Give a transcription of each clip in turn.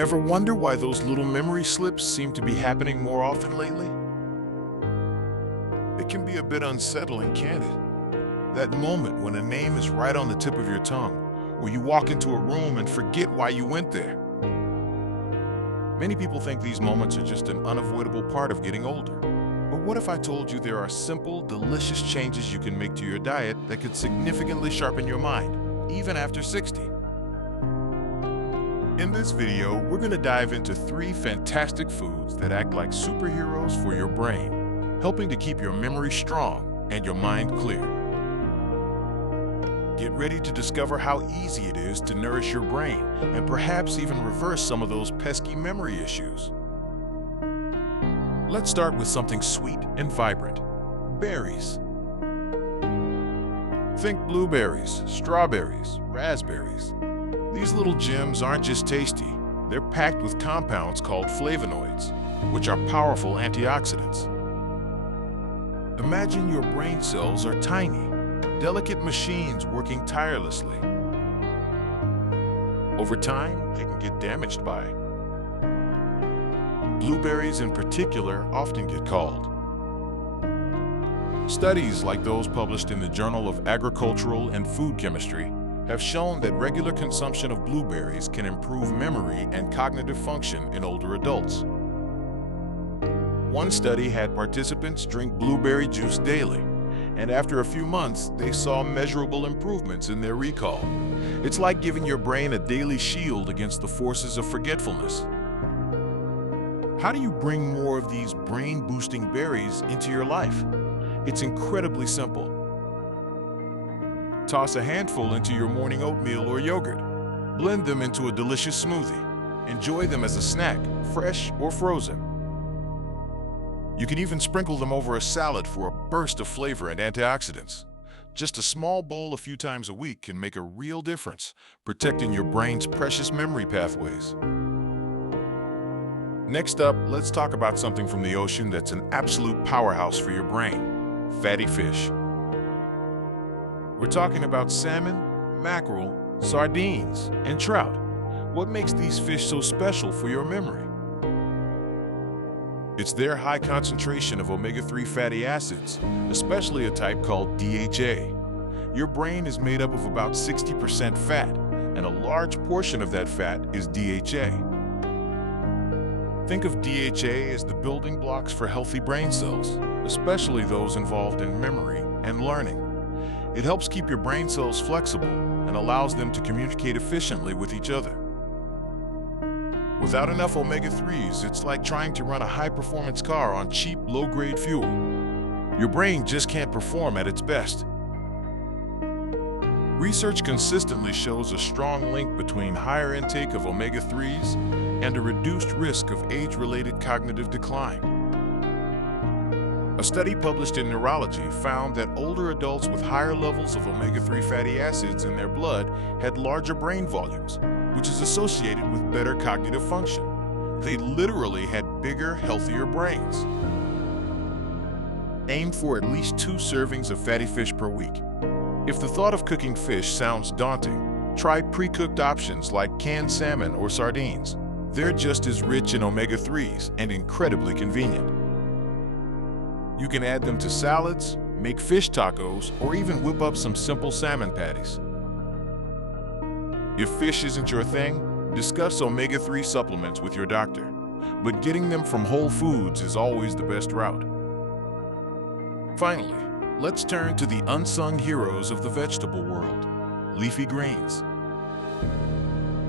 Ever wonder why those little memory slips seem to be happening more often lately? It can be a bit unsettling, can't it? That moment when a name is right on the tip of your tongue, or you walk into a room and forget why you went there. Many people think these moments are just an unavoidable part of getting older. But what if I told you there are simple, delicious changes you can make to your diet that could significantly sharpen your mind, even after 60? In this video, we're going to dive into 3 fantastic foods that act like superheroes for your brain, helping to keep your memory strong and your mind clear. Get ready to discover how easy it is to nourish your brain and perhaps even reverse some of those pesky memory issues. Let's start with something sweet and vibrant: berries. Think blueberries, strawberries, raspberries. These little gems aren't just tasty, they're packed with compounds called flavonoids, which are powerful antioxidants. Imagine your brain cells are tiny, delicate machines working tirelessly. Over time, they can get damaged by it. Blueberries in particular often get called. Studies like those published in the Journal of Agricultural and Food Chemistry have shown that regular consumption of blueberries can improve memory and cognitive function in older adults. One study had participants drink blueberry juice daily, and after a few months, they saw measurable improvements in their recall. It's like giving your brain a daily shield against the forces of forgetfulness. How do you bring more of these brain-boosting berries into your life? It's incredibly simple. Toss a handful into your morning oatmeal or yogurt. Blend them into a delicious smoothie. Enjoy them as a snack, fresh or frozen. You can even sprinkle them over a salad for a burst of flavor and antioxidants. Just a small bowl a few times a week can make a real difference, protecting your brain's precious memory pathways. Next up, let's talk about something from the ocean that's an absolute powerhouse for your brain: fatty fish. We're talking about salmon, mackerel, sardines, and trout. What makes these fish so special for your memory? It's their high concentration of omega-3 fatty acids, especially a type called DHA. Your brain is made up of about 60% fat, and a large portion of that fat is DHA. Think of DHA as the building blocks for healthy brain cells, especially those involved in memory and learning. It helps keep your brain cells flexible and allows them to communicate efficiently with each other. Without enough omega-3s, it's like trying to run a high-performance car on cheap, low-grade fuel. Your brain just can't perform at its best. Research consistently shows a strong link between higher intake of omega-3s and a reduced risk of age-related cognitive decline. A study published in Neurology found that older adults with higher levels of omega-3 fatty acids in their blood had larger brain volumes, which is associated with better cognitive function. They literally had bigger, healthier brains. Aim for at least 2 servings of fatty fish per week. If the thought of cooking fish sounds daunting, try pre-cooked options like canned salmon or sardines. They're just as rich in omega-3s and incredibly convenient. You can add them to salads, make fish tacos, or even whip up some simple salmon patties. If fish isn't your thing, discuss omega-3 supplements with your doctor, but getting them from whole foods is always the best route. Finally, let's turn to the unsung heroes of the vegetable world: leafy greens.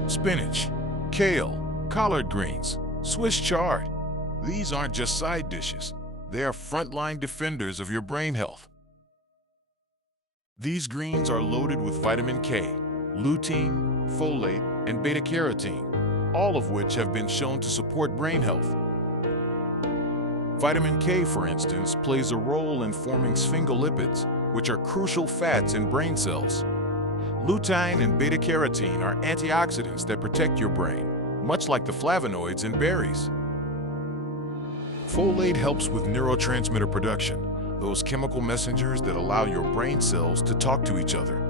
Spinach, kale, collard greens, Swiss chard. These aren't just side dishes. They are frontline defenders of your brain health. These greens are loaded with vitamin K, lutein, folate, and beta-carotene, all of which have been shown to support brain health. Vitamin K, for instance, plays a role in forming sphingolipids, which are crucial fats in brain cells. Lutein and beta-carotene are antioxidants that protect your brain, much like the flavonoids in berries. Folate helps with neurotransmitter production, those chemical messengers that allow your brain cells to talk to each other.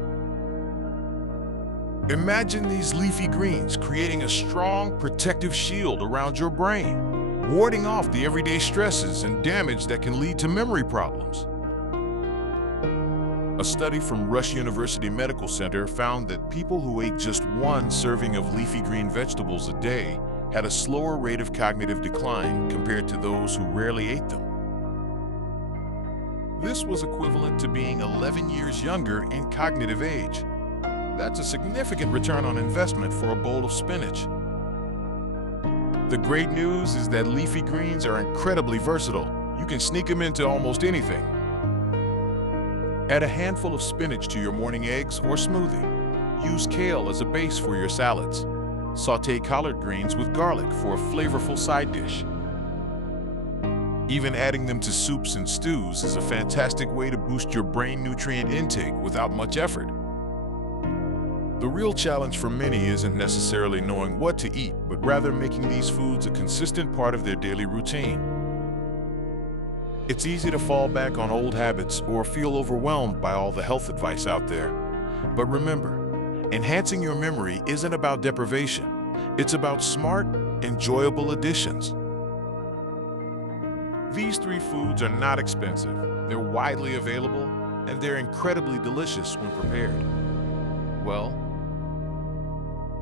Imagine these leafy greens creating a strong protective shield around your brain, warding off the everyday stresses and damage that can lead to memory problems. A study from Rush University Medical Center found that people who ate just one serving of leafy green vegetables a day had a slower rate of cognitive decline compared to those who rarely ate them. This was equivalent to being 11 years younger in cognitive age. That's a significant return on investment for a bowl of spinach. The great news is that leafy greens are incredibly versatile. You can sneak them into almost anything. Add a handful of spinach to your morning eggs or smoothie. Use kale as a base for your salads. Sauté collard greens with garlic for a flavorful side dish. Even adding them to soups and stews is a fantastic way to boost your brain nutrient intake without much effort. The real challenge for many isn't necessarily knowing what to eat, but rather making these foods a consistent part of their daily routine. It's easy to fall back on old habits or feel overwhelmed by all the health advice out there. But remember, enhancing your memory isn't about deprivation. It's about smart, enjoyable additions. These 3 foods are not expensive, they're widely available, and they're incredibly delicious when prepared. Well,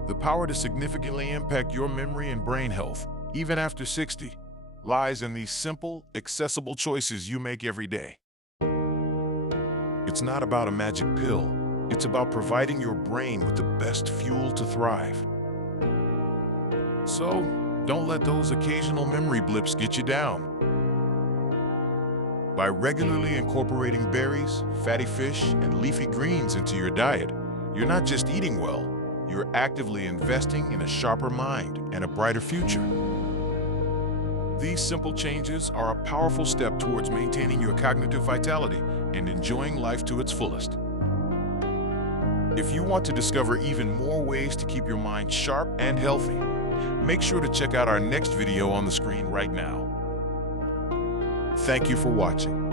the power to significantly impact your memory and brain health, even after 60, lies in these simple, accessible choices you make every day. It's not about a magic pill. It's about providing your brain with the best fuel to thrive. So, don't let those occasional memory blips get you down. By regularly incorporating berries, fatty fish, and leafy greens into your diet, you're not just eating well, you're actively investing in a sharper mind and a brighter future. These simple changes are a powerful step towards maintaining your cognitive vitality and enjoying life to its fullest. If you want to discover even more ways to keep your mind sharp and healthy, make sure to check out our next video on the screen right now. Thank you for watching.